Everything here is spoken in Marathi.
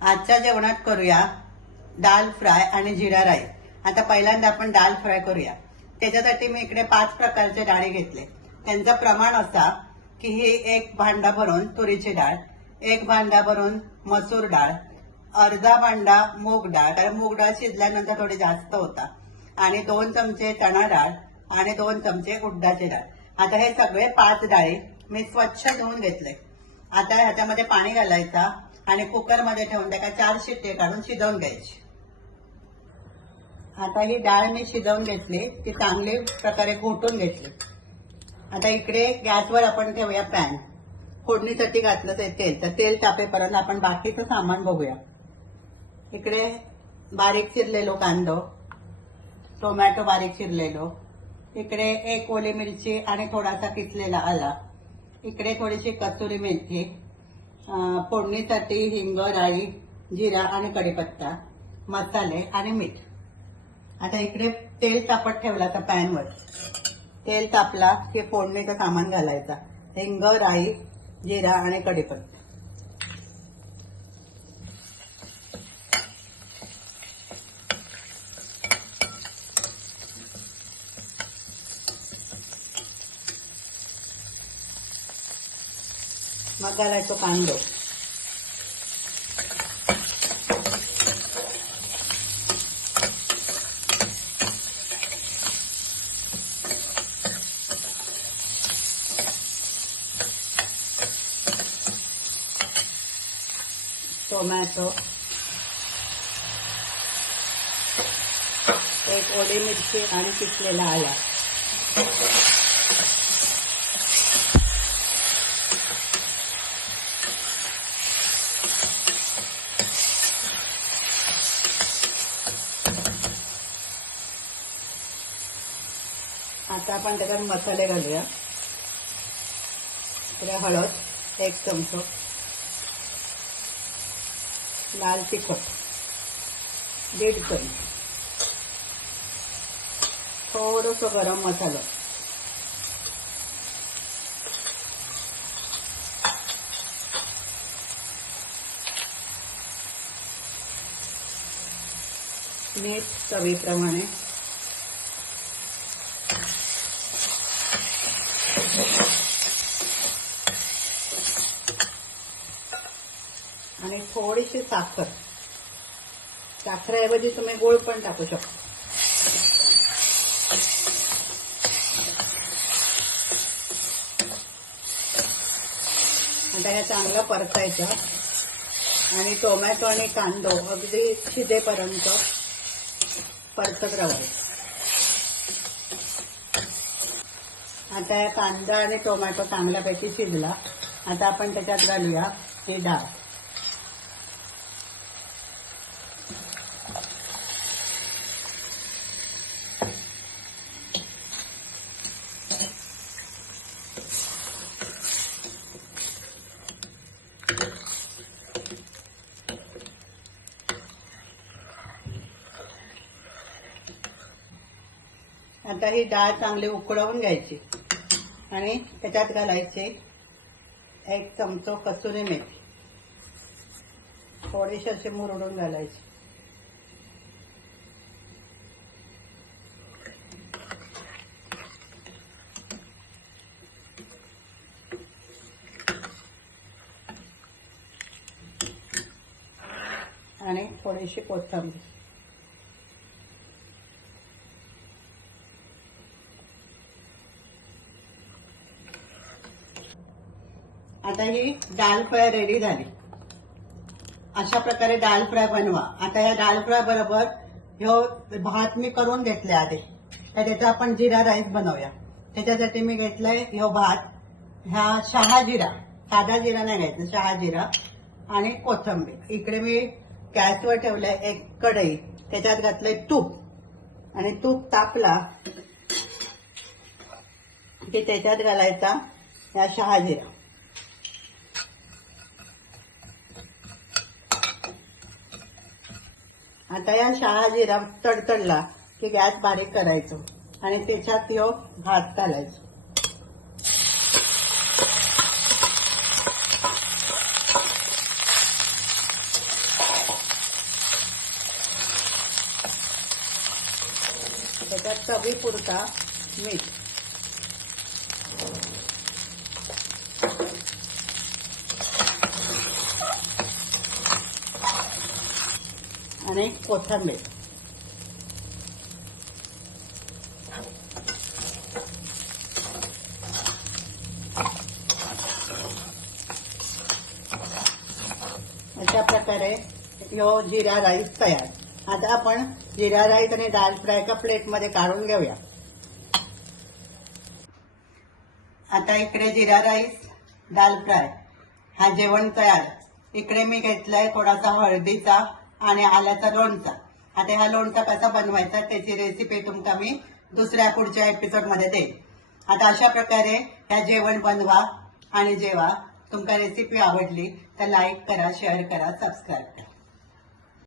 आजच्या जेवणात करूया दाल फ्राय आणि जिरा राईस. आता पहिल्यांदा आपण दाल फ्राय करूया. त्याच्यासाठी मी इकडे 5 प्रकारचे डाळी घेतले. त्यांचं प्रमाण असा की ही 1 भांडा भरून तुरीची डाळ, 1 भांडा भरून मसूर डाळ, अर्धा भांडा मूग डाळ, कारण मूग डाळ शिजल्यानंतर थोडी जास्त होता, आणि 2 चमचे चणा डाळ आणि 2 चमचे उडदाची डाळ. आता हे सगळे 5 डाळी मी स्वच्छ धुवून घेतले. आता ह्याच्यामध्ये पाणी घालायचा आणि कुकरमध्ये ठेवून त्याला 4 शिट्टे काढून शिजवून घ्यायची. आता ही डाळ मी शिजवून घेतली, ती चांगली प्रकारे घोटून घेतली. आता इकडे गॅसवर आपण ठेवूया पॅन. फोडणीसाठी घातलं ते तेल, तर तेल तापेपर्यंत आपण बाकीचं सामान बघूया. इकडे बारीक चिरलेलो कांदो, टोमॅटो बारीक चिरलेलो, इकडे 1 ओली मिरची आणि थोडासा किसलेला आला, इकडे थोडीशी कसुरी मेथी, फोडणीसाठी हिंग, राई, जिरा आणि कढीपत्ता, मसाले आणि मीठ. आता इकडे तेल तापत ठेवला तर पॅनवर. तेल तापला की फोडणीचं सामान घालायचा. हिंग, राई, जिरा आणि कढीपत्ता. मग घालायचो कांदो. टोमॅटो, 1 ओली मिरची आणि किसलेला आला. आता आपण त्याच्यात मसाले घालूया. इकडे हळद 1 चमचा, लाल तिखट 1.5 चमचा, थोडंसं गरम मसाला, मीठ चवीप्रमाणे, आणि थोडीशी साखर. साखरेऐवजी तुम्ही गूळ पण टाकू शकता. आता हे चांगलं परतायचं आणि टोमॅटो आणि कांदो अगदी शिजेपर्यंत परतत राहायचं. आता हे कांदा आणि टोमॅटो चांगल्यापैकी शिजला. आता आपण त्याच्यात घालूया ही डाळ. आता ही डाळ चांगली उकळवून घ्यायची आणि त्याच्यात घालायचे 1 चमचा कसुरी मेथी, थोडीशी अशी मुरडून घालायची. आणि थोडीशी कोथिंबीर. आता ही दाल फ्राय रेडी झाली. अशा प्रकारे दाल फ्राय बनवा. आता या दाल फ्राय बरोबर ह्यो भात मी करून घेतले आधी, तर त्याचा आपण जिरा राईस बनवूया. त्याच्यासाठी मी घेतलाय ह्यो भात, ह्या शहाजिरा, साधा जिरा नाही घ्यायचा, शहाजिरा आणि कोथिंबीर. इकडे मी गॅसवर ठेवलंय 1 कढई, त्याच्यात घातलंय तूप, आणि तूप तापला की त्याच्यात घालायचा ह्या शहाजिरा. आता या शहाजिरा तडतडला की गॅस बारीक करायचो आणि त्याच्यात ह्यो भात घालायचो. चवीपुरता मीठ, आणि कोथिंबीर. अशा प्रकारे ह्यो जिरा राईस तयार. आता आपण जिरा राईस आणि दाल फ्राय एका प्लेटमध्ये काढून घेऊया. आता इकडे जिरा राईस, दाल फ्राय हा जेवण तयार. इकडे मी घेतलाय थोडासा हळदीचा आणि आल्याचा लोणचा. आता हा लोणचा कसा बनवायचा त्याची रेसिपी तुमका मी दुसऱ्या पुढच्या एपिसोडमध्ये देईन. आता अशा प्रकारे ह्या जेवण बनवा आणि जेवा. तुमका रेसिपी आवडली तर लाईक करा, शेअर करा, सबस्क्राईब करा.